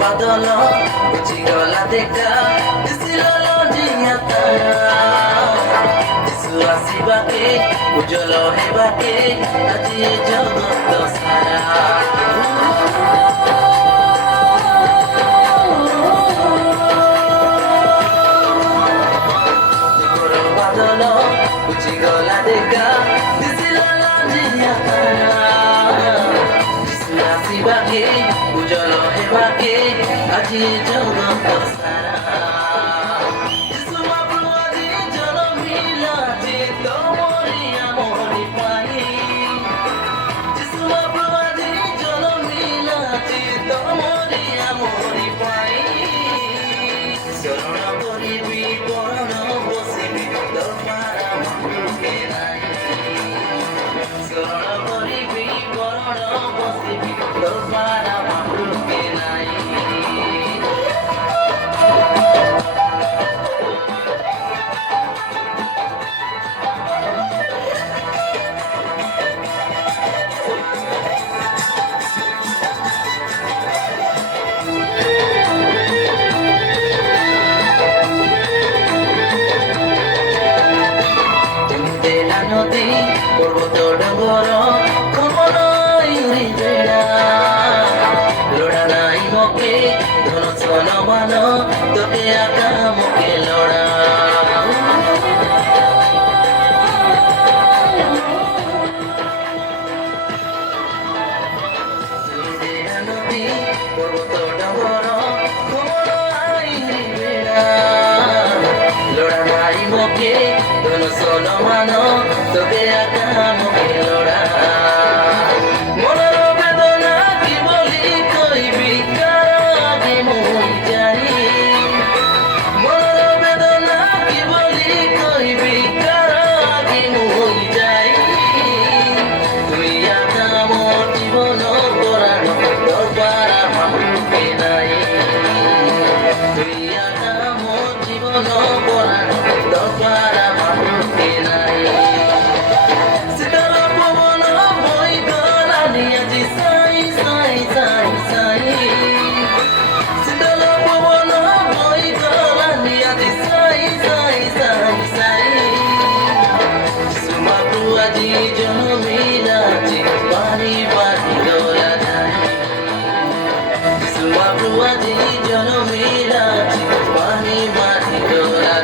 বাদল বুঝিগলা দেখা দিছিল লজিয়া তারা যিশু আসিবাকে উজ্জ্বল হেবাকে আজি জগত সারা বাদল বুঝিগলা দেখা দিছিল লজিয়া তারা যিশু আসিবাকে উজ্জ্বল হেবাকে আজি জগত সারা যিশু বাবু আজি জনমিলা যে তোমরি আমরি পাই যিশু বাবু আজি জনমিলা যে তোমরি আমরি পাই শরণ করিবি পরণ বসিবি দরবার মনুকে নাই শরণ করিবি পরণ বসিবি দরবার মনুকে নাই নদী পর্বত ডঙ্গর কমলাই হৃদয়া লোড়া নাই মকে ধনুষ নবান তোকে আকা মকে লোড়া নদী পর্বত ডঙ্গর কমলাই হৃদয়া লোড়া নাই মকে ধনুষ নবান তোকে আকা মকে লোড়া মনের বেদনা কি বলি কইবি কারাগে মই যাই মনের বেদনা কি বলি কইবি কারাগে মই যাই তুই আকা মোর জীবন করার দরবার মানুষকে নাই তুই আকা মোর জীবন করার দরবার মানুষকে নাই আজি জনমিলা পানি মাটি ডোলা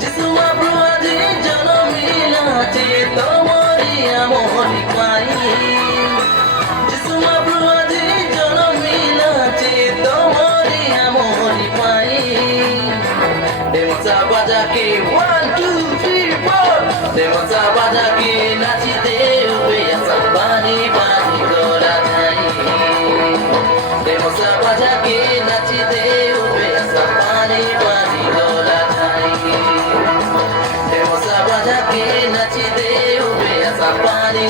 যিশু বাবু আজি জনমিলা তোমরি আমরি পাই যিশু বাবু আজি জনমিলা তোমরি আমরি পাই দেমসা বাজাকে 1 2 3 4 দেমসা বাজাকে নাচিতে হবে পানি পানি ডোলা দেমসা বাজাকে নাচিতে হবে পানি পানি ডোলা দেমসা বাজাকে নাচিতে হবে পানি